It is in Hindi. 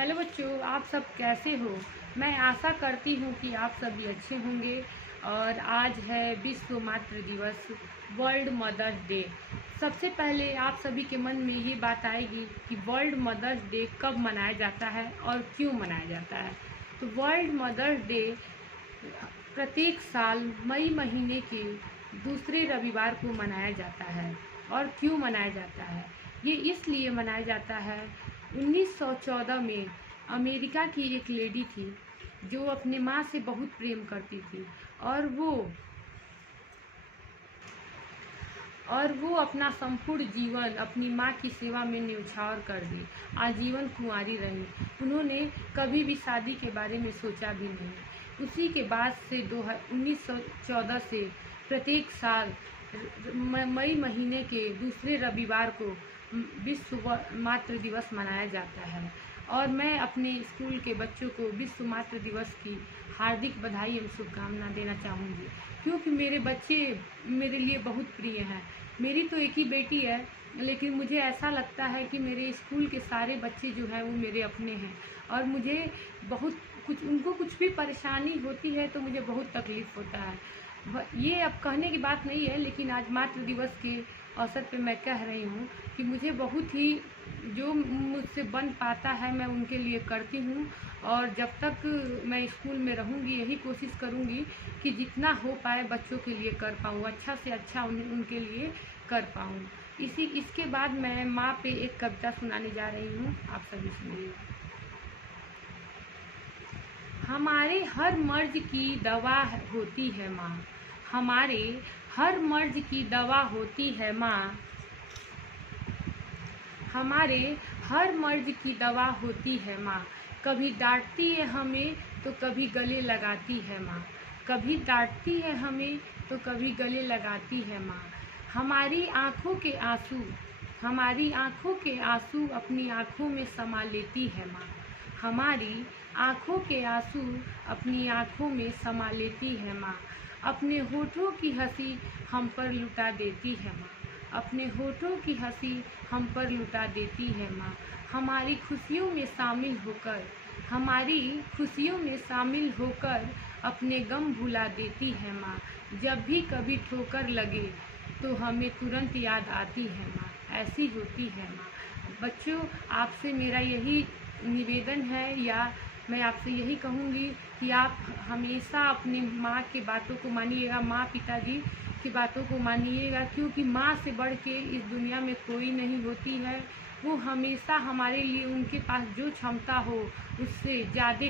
हेलो बच्चों, आप सब कैसे हो। मैं आशा करती हूँ कि आप सभी अच्छे होंगे। और आज है विश्व मातृ दिवस, वर्ल्ड मदर्स डे। सबसे पहले आप सभी के मन में ये बात आएगी कि वर्ल्ड मदर्स डे कब मनाया जाता है और क्यों मनाया जाता है। तो वर्ल्ड मदर्स डे प्रत्येक साल मई महीने के दूसरे रविवार को मनाया जाता है। और क्यों मनाया जाता है? ये इसलिए मनाया जाता है, 1914 में अमेरिका की एक लेडी थी जो अपने माँ से बहुत प्रेम करती थी और वो अपना संपूर्ण जीवन अपनी माँ की सेवा में न्यौछावर कर दी। आजीवन कुंवारी रही। उन्होंने कभी भी शादी के बारे में सोचा भी नहीं। उसी के बाद से 1914 से प्रत्येक साल मई महीने के दूसरे रविवार को विश्व मातृ दिवस मनाया जाता है। और मैं अपने स्कूल के बच्चों को विश्व मातृ दिवस की हार्दिक बधाई एवं शुभकामना देना चाहूँगी, क्योंकि मेरे बच्चे मेरे लिए बहुत प्रिय हैं। मेरी तो एक ही बेटी है, लेकिन मुझे ऐसा लगता है कि मेरे स्कूल के सारे बच्चे जो हैं वो मेरे अपने हैं। और मुझे बहुत उनको कुछ भी परेशानी होती है तो मुझे बहुत तकलीफ़ होता है। ये अब कहने की बात नहीं है, लेकिन आज मातृ दिवस के अवसर पे मैं कह रही हूँ कि मुझे बहुत ही जो मुझसे बन पाता है मैं उनके लिए करती हूँ। और जब तक मैं स्कूल में रहूँगी यही कोशिश करूँगी कि जितना हो पाए बच्चों के लिए कर पाऊँ, अच्छा से अच्छा उनके लिए कर पाऊँ। इसके बाद मैं माँ पे एक कविता सुनाने जा रही हूँ, आप सभी सुनिए। हमारे हर मर्ज की दवा होती है माँ, हमारे हर मर्ज की दवा होती है माँ, हमारे हर मर्ज की दवा होती है माँ। कभी डांटती है हमें तो कभी गले लगाती है माँ, कभी डांटती है हमें तो कभी गले लगाती है माँ। हमारी आँखों के आंसू, हमारी आँखों के आंसू अपनी आँखों में समा लेती है माँ, हमारी आँखों के आंसू अपनी आँखों में समा लेती है माँ। अपने होठों की हंसी हम पर लुटा देती है माँ, अपने होठों की हंसी हम पर लुटा देती है माँ। हमारी खुशियों में शामिल होकर, हमारी खुशियों में शामिल होकर अपने गम भुला देती है माँ। जब भी कभी ठोकर लगे तो हमें तुरंत याद आती है माँ, ऐसी होती है माँ। बच्चों, आपसे मेरा यही निवेदन है, या मैं आपसे यही कहूँगी कि आप हमेशा अपनी माँ की बातों को मानिएगा, माँ पिताजी की बातों को मानिएगा, क्योंकि माँ से बढ़ के इस दुनिया में कोई नहीं होती है। वो हमेशा हमारे लिए, उनके पास जो क्षमता हो उससे ज़्यादा